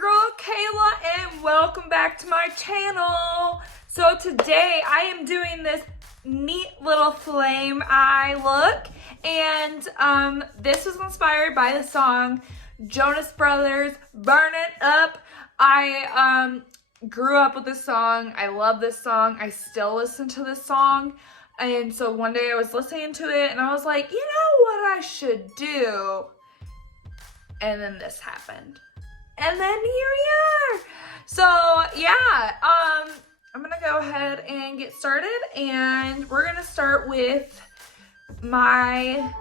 your girl Kayla and welcome back to my channel. So today I am doing this neat little flame eye look, and this was inspired by the song Jonas Brothers, Burnin Up. I grew up with this song. I love this song. I still listen to this song. And so one day I was listening to it and I was like, you know what I should do? And then this happened. And then here we are. So yeah, I'm gonna go ahead and get started, and we're gonna start with my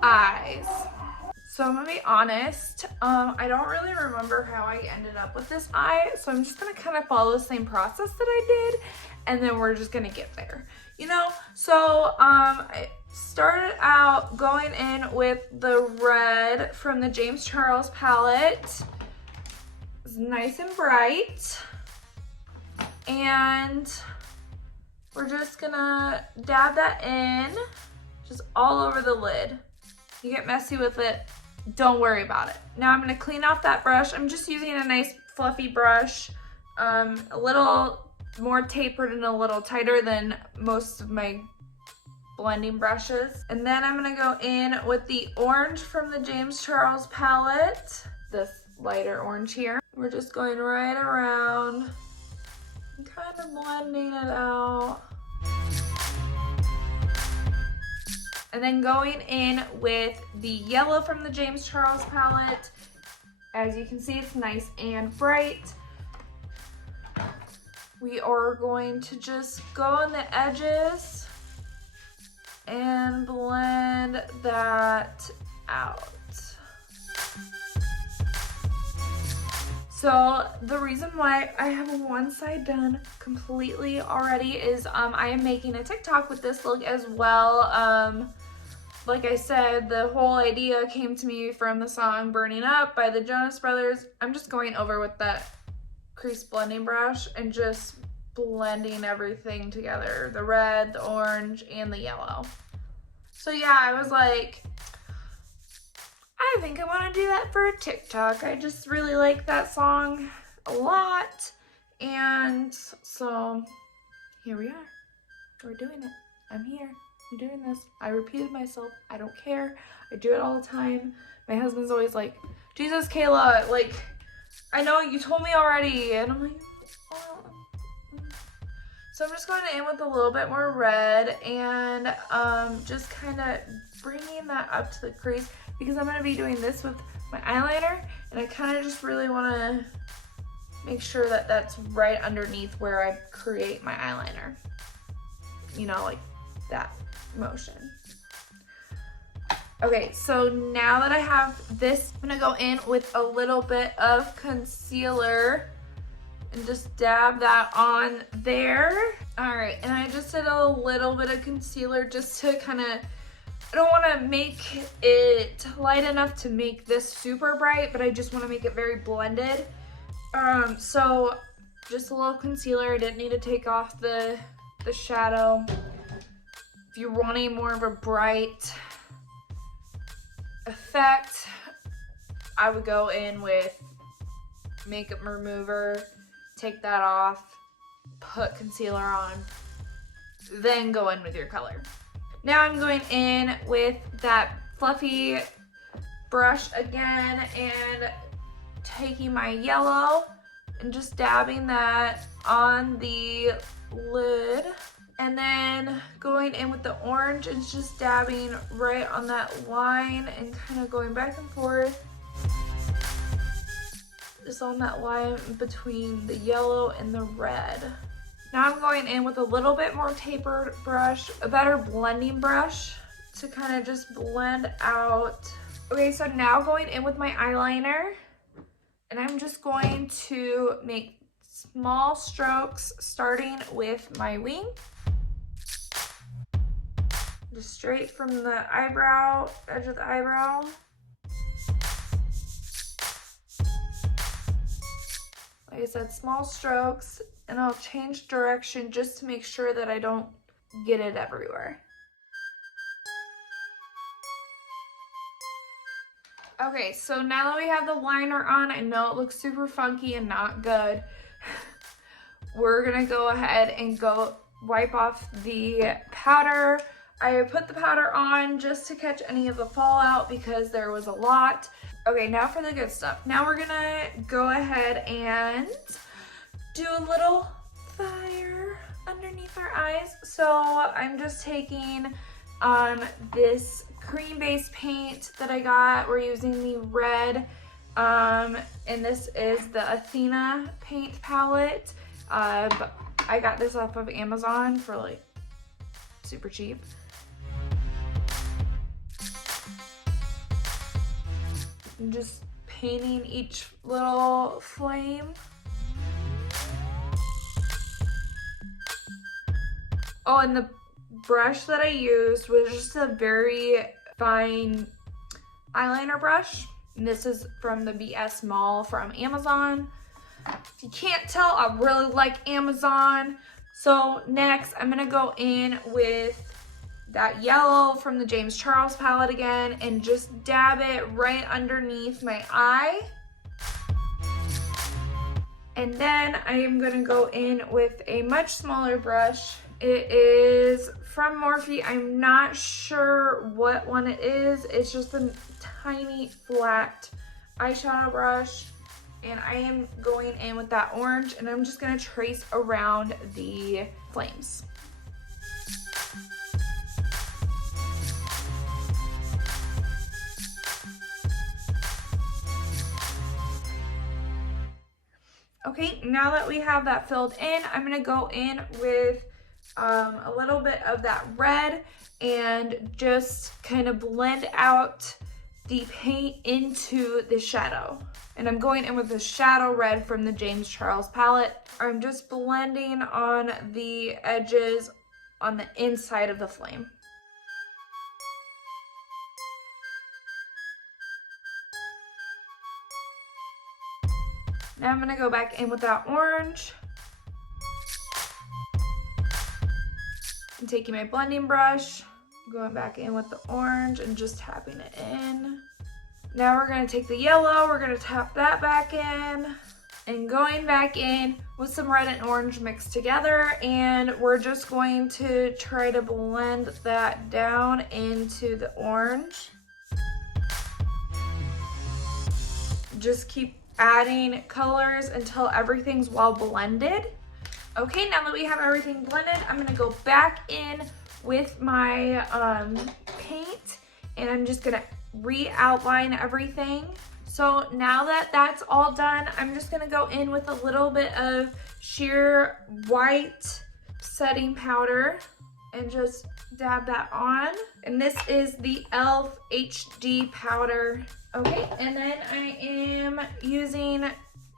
eyes. So I'm gonna be honest, I don't really remember how I ended up with this eye, so I'm just gonna kind of follow the same process that I did, and then we're just gonna get there, you know? So I started out going in with the red from the James Charles palette. It's nice and bright, and we're just gonna dab that in just all over the lid. You get messy with it, don't worry about it. Now I'm gonna clean off that brush. I'm just using a nice fluffy brush, a little more tapered and a little tighter than most of my blending brushes. And then I'm gonna go in with the orange from the James Charles palette, this lighter orange here. We're just going right around and kind of blending it out. And then going in with the yellow from the James Charles palette. As you can see, it's nice and bright. We are going to just go on the edges and blend that out. So the reason why I have one side done completely already is I am making a TikTok with this look as well. Like I said, the whole idea came to me from the song Burnin Up by the Jonas Brothers. I'm just going over with that crease blending brush and just blending everything together. The red, the orange, and the yellow. So yeah, I was like, I think I want to do that for a TikTok. I just really like that song a lot. And so here we are. We're doing it. I'm here. I'm doing this. I repeated myself. I don't care. I do it all the time. My husband's always like, Jesus, Kayla, like, I know you told me already. And I'm like, oh. So I'm just going in with a little bit more red and just kind of bringing that up to the crease, because I'm going to be doing this with my eyeliner, and I kind of just really want to make sure that that's right underneath where I create my eyeliner. You know, like that motion. Okay, so now that I have this, I'm going to go in with a little bit of concealer and just dab that on there. All right, and I just did a little bit of concealer just to kind of, I don't want to make it light enough to make this super bright, but I just want to make it very blended. So just a little concealer. I didn't need to take off the shadow. If you're wanting more of a bright effect, I would go in with makeup remover, take that off, put concealer on, then go in with your color. Now I'm going in with that fluffy brush again and taking my yellow and just dabbing that on the lid. And then going in with the orange and just dabbing right on that line and kind of going back and forth. Just on that line between the yellow and the red. Now I'm going in with a little bit more tapered brush, a better blending brush to kind of just blend out. Okay, so now going in with my eyeliner, and I'm just going to make small strokes starting with my wing. Just straight from the eyebrow, edge of the eyebrow. Like I said, small strokes, and I'll change direction just to make sure that I don't get it everywhere. Okay, so now that we have the liner on, I know it looks super funky and not good. We're gonna go ahead and go wipe off the powder. I put the powder on just to catch any of the fallout because there was a lot. Okay, now for the good stuff. Now we're gonna go ahead and do a little fire underneath our eyes. So I'm just taking this cream base paint that I got. We're using the red, and this is the Athena paint palette. But I got this off of Amazon for like super cheap. I'm just painting each little flame. Oh, and the brush that I used was just a very fine eyeliner brush. And this is from the BS Mall from Amazon. If you can't tell, I really like Amazon. So next, I'm gonna go in with that yellow from the James Charles palette again and just dab it right underneath my eye. And then I am gonna go in with a much smaller brush. It is from Morphe. I'm not sure what one it is. It's just a tiny flat eyeshadow brush. And I am going in with that orange and I'm just gonna trace around the flames. Okay, now that we have that filled in, I'm gonna go in with a little bit of that red and just kind of blend out the paint into the shadow. And I'm going in with the shadow red from the James Charles palette. I'm just blending on the edges on the inside of the flame. Now I'm gonna go back in with that orange. I'm taking my blending brush, going back in with the orange and just tapping it in. Now we're gonna take the yellow, we're gonna tap that back in and going back in with some red and orange mixed together, and we're just going to try to blend that down into the orange. Just keep adding colors until everything's well blended. Okay, now that we have everything blended, I'm gonna go back in with my paint and I'm just gonna re-outline everything. So now that that's all done, I'm just gonna go in with a little bit of sheer white setting powder and just dab that on. And this is the e.l.f. HD powder. Okay, and then I am using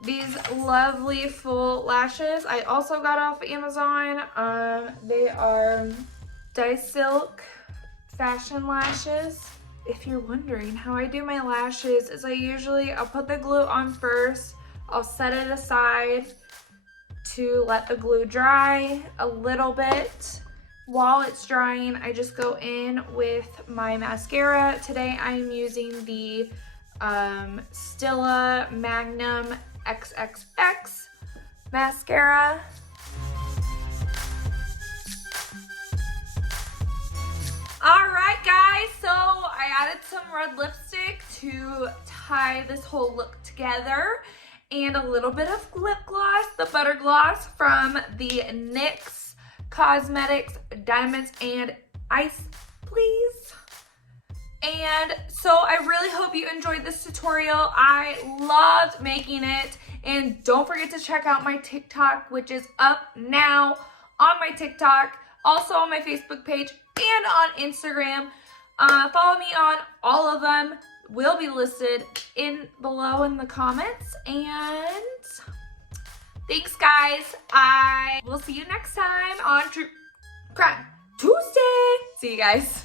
these lovely full lashes. I also got off Amazon. They are Dye Silk Fashion Lashes. If you're wondering how I do my lashes, is I'll put the glue on first. I'll set it aside to let the glue dry a little bit. While it's drying, I just go in with my mascara. Today I'm using the Stila Magnum XXX mascara. Alright guys, so I added some red lipstick to tie this whole look together and a little bit of lip gloss, the Butter Gloss from the NYX Cosmetics Diamonds and Ice Please. And so I really hope you enjoyed this tutorial. I loved making it. And don't forget to check out my TikTok, which is up now on my TikTok, also on my Facebook page and on Instagram. Follow me on all of them. Will be listed below in the comments. And thanks guys. I will see you next time on True Crime Tuesday. See you guys.